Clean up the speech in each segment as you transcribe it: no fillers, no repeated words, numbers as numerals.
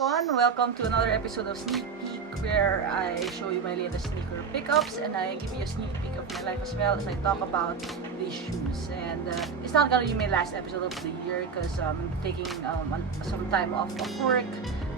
everyone, welcome to another episode of Sneak Peek where I show you my latest sneaker pickups and I give you a sneak peek of my life as well as I talk about these shoes. And it's not gonna be my last episode of the year because I'm taking some time off of work,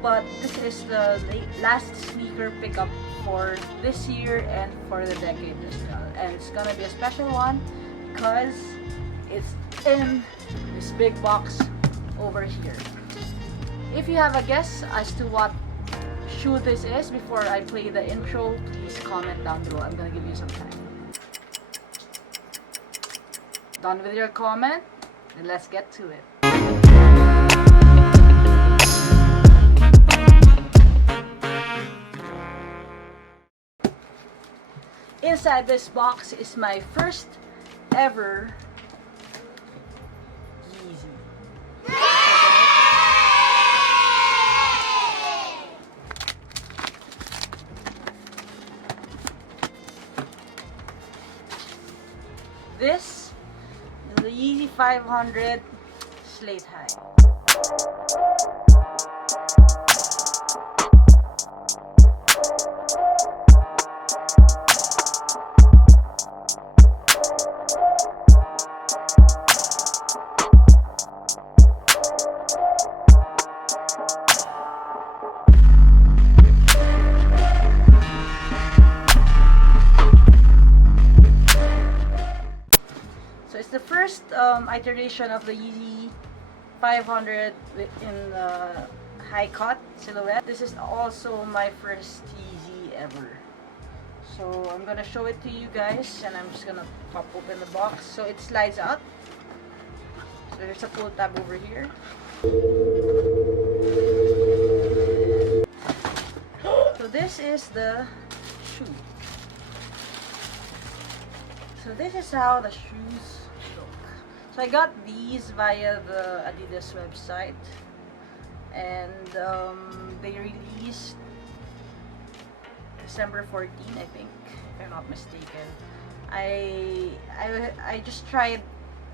but this is the last sneaker pickup for this year and for the decade as well. And it's gonna be a special one because it's in this big box over here. If you have a guess as to what shoe this is before I play the intro, please comment down below. I'm gonna give you some time. Done with your comment? Then let's get to it. Inside this box is my first ever Yeezy. This is the Yeezy 500 Slate High. So it's the first iteration of the Yeezy 500 in the high cut silhouette. This is also my first Yeezy ever. So I'm gonna show it to you guys and I'm just gonna pop open the box. So it slides out. So there's a pull tab over here. So this is the shoe. So this is how the shoes look. So I got these via the Adidas website and they released December 14, I think, if I'm not mistaken. I just tried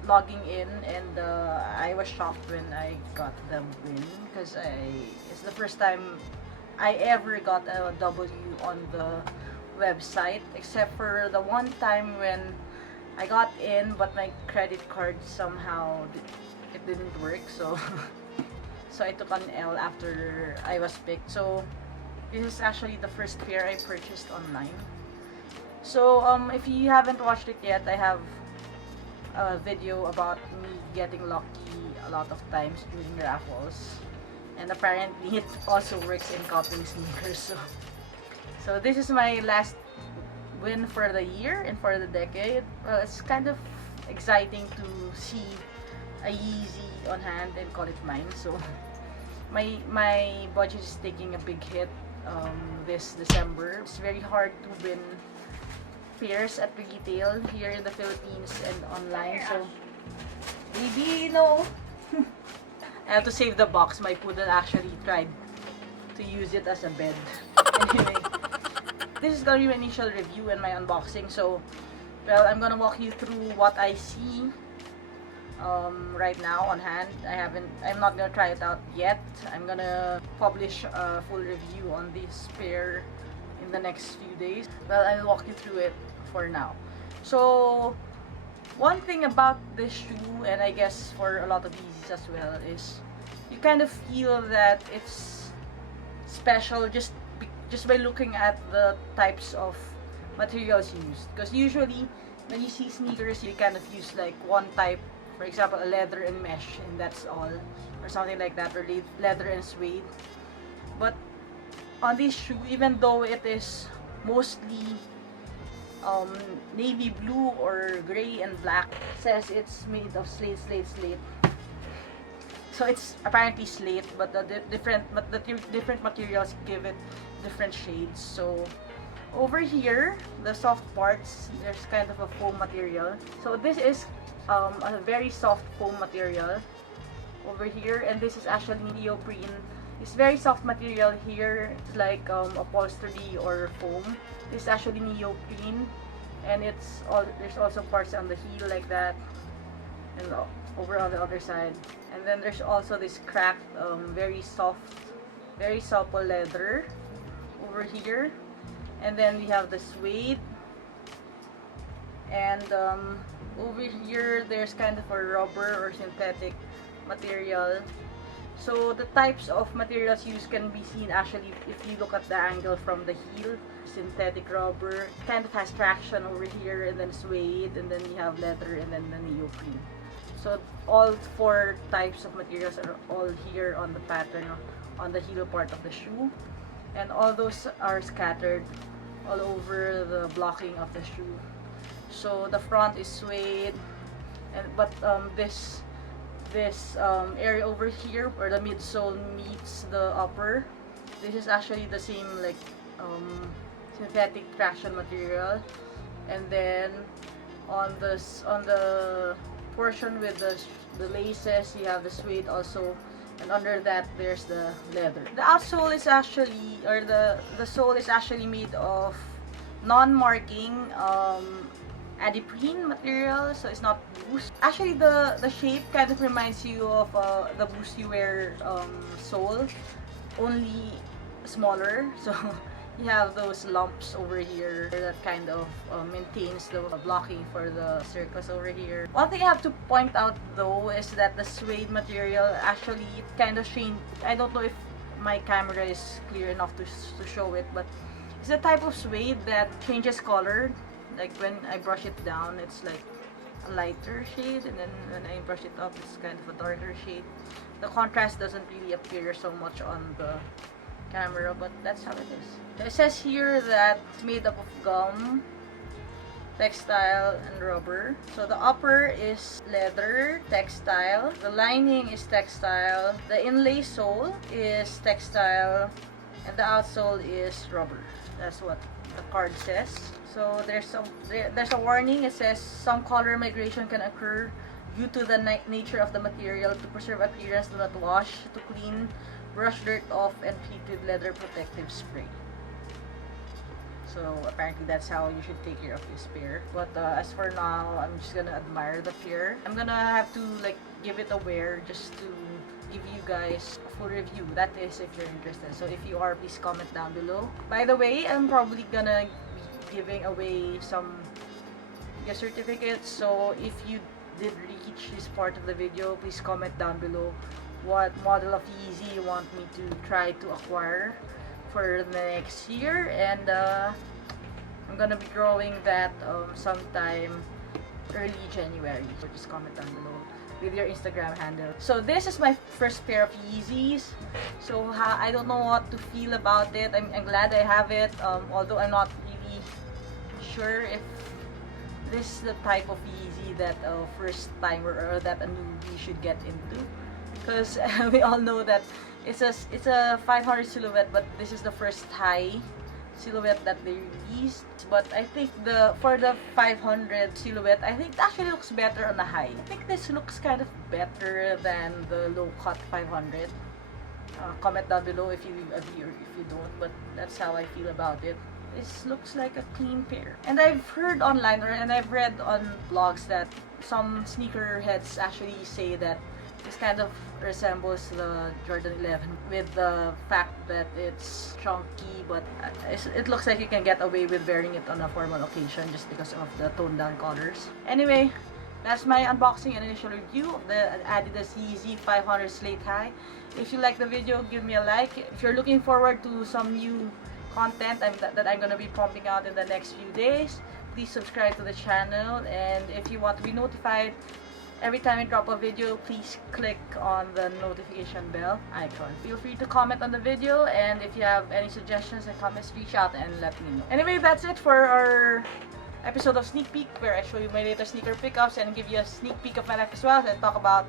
logging in and I was shocked when I got the win because it's the first time I ever got a W on the website, except for the one time when I got in but my credit card somehow it didn't work, so so I took an L after I was picked. So this is actually the first pair I purchased online. So if you haven't watched it yet, I have a video about me getting lucky a lot of times during raffles, and apparently it also works in copying sneakers. So this is my last win for the year and for the decade. Well, it's kind of exciting to see a Yeezy on hand and call it mine. So my budget is taking a big hit this December. It's very hard to win pairs at retail here in the Philippines and online. So maybe, you know, I have to save the box. My poodle actually tried to use it as a bed. Anyway, this is gonna be my initial review and my unboxing. So, well, I'm gonna walk you through what I see right now on hand. I'm not gonna try it out yet. I'm gonna publish a full review on this pair in the next few days. Well, I'll walk you through it for now. So, one thing about this shoe, and I guess for a lot of Yeezys as well, is you kind of feel that it's special just by looking at the types of materials used. Because usually when you see sneakers, you kind of use like one type, for example a leather and mesh, and that's all, or something like that, or leather and suede. But on this shoe, even though it is mostly navy blue or gray and black, it says it's made of slate. So it's apparently slate, but the different materials give it different shades. So over here, the soft parts, there's kind of a foam material. So this is a very soft foam material over here, and this is actually neoprene. It's very soft material here. It's like upholstery or foam. This is actually neoprene, and there's also parts on the heel like that, and over on the other side. And then there's also this cracked, very soft very supple leather over here, and then we have the suede, and over here there's kind of a rubber or synthetic material. So the types of materials used can be seen actually if you look at the angle from the heel. Synthetic rubber kind of has traction over here, and then suede, and then you have leather, and then the neoprene. So all four types of materials are all here on the pattern on the heel part of the shoe, and all those are scattered all over the blocking of the shoe. So the front is suede, but this area over here where the midsole meets the upper, this is actually the same like synthetic traction material. And then on the portion with the laces, you have the suede also, and under that there's the leather. The outsole is actually, or the sole is actually made of non-marking adiprene material, so it's not boost. Actually, the shape kind of reminds you of the Boost You Wear sole, only smaller. So you have those lumps over here that kind of maintains the blocking for the circles over here. One thing I have to point out though is that the suede material actually it kind of changed. I don't know if my camera is clear enough to show it, but it's a type of suede that changes color. Like when I brush it down, it's like a lighter shade, and then when I brush it up, it's kind of a darker shade. The contrast doesn't really appear so much on the camera, but that's how it is. It says here that it's made up of gum, textile, and rubber. So the upper is leather, textile. The lining is textile. The inlay sole is textile, and the outsole is rubber. That's what the card says. So there's a warning. It says some color migration can occur due to the nature of the material. To preserve appearance, do not wash. To clean, brush dirt off and treat with leather protective spray. So apparently that's how you should take care of this pair. But as for now, I'm just gonna admire the pair. I'm gonna have to like give it a wear just to give you guys a full review. That is if you're interested. So if you are, please comment down below. By the way, I'm probably gonna be giving away some gift certificates. So if you did reach this part of the video, please comment down below what model of Yeezy you want me to try to acquire for the next year, and I'm gonna be drawing that sometime early January. So just comment down below with your Instagram handle. So this is my first pair of Yeezys. So I don't know what to feel about it. I'm glad I have it, although I'm not really sure if this is the type of Yeezy that a first timer or that a newbie should get into, because we all know that it's a 500 silhouette, but this is the first high silhouette that they released. But I think for the 500 silhouette, I think it actually looks better on the high. I think this looks kind of better than the low cut 500. Comment down below if you agree or if you don't, but that's how I feel about it. This looks like a clean pair. And I've heard online and I've read on blogs that some sneakerheads actually say that this kind of resembles the Jordan 11 with the fact that it's chunky, but it looks like you can get away with wearing it on a formal occasion just because of the toned down colors. Anyway, that's my unboxing and initial review of the Adidas Yeezy 500 Slate High. If you like the video, give me a like. If you're looking forward to some new content that I'm gonna be pumping out in the next few days, please subscribe to the channel, and if you want to be notified every time I drop a video, please click on the notification bell icon. Feel free to comment on the video, and if you have any suggestions and comments, reach out and let me know. Anyway, that's it for our episode of Sneak Peek, where I show you my latest sneaker pickups and give you a sneak peek of my life as well, and talk about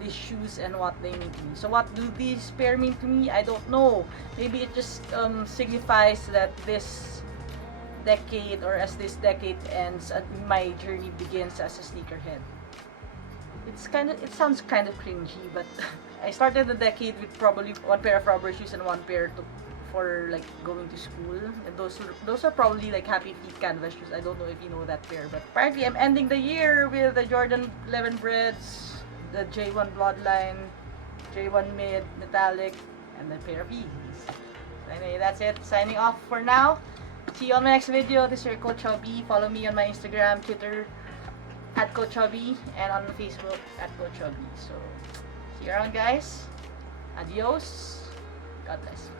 these shoes and what they mean to me. So what do these pair mean to me? I don't know. Maybe it just signifies that this decade, or as this decade ends, my journey begins as a sneakerhead. It sounds kind of cringy, but I started the decade with probably one pair of rubber shoes and one pair for like going to school, and those are probably like Happy Feet canvas shoes. I don't know if you know that pair, but apparently I'm ending the year with the Jordan 11 Breads, the J1 Bloodline, J1 Mid Metallic, and a pair of Yeezys. Anyway, that's it. Signing off for now. See you on my next video. This is your Coach Chubby. Follow me on my Instagram, Twitter, at Coach Chubby, and on Facebook, at Coach Chubby. So, see you around, guys. Adios. God bless.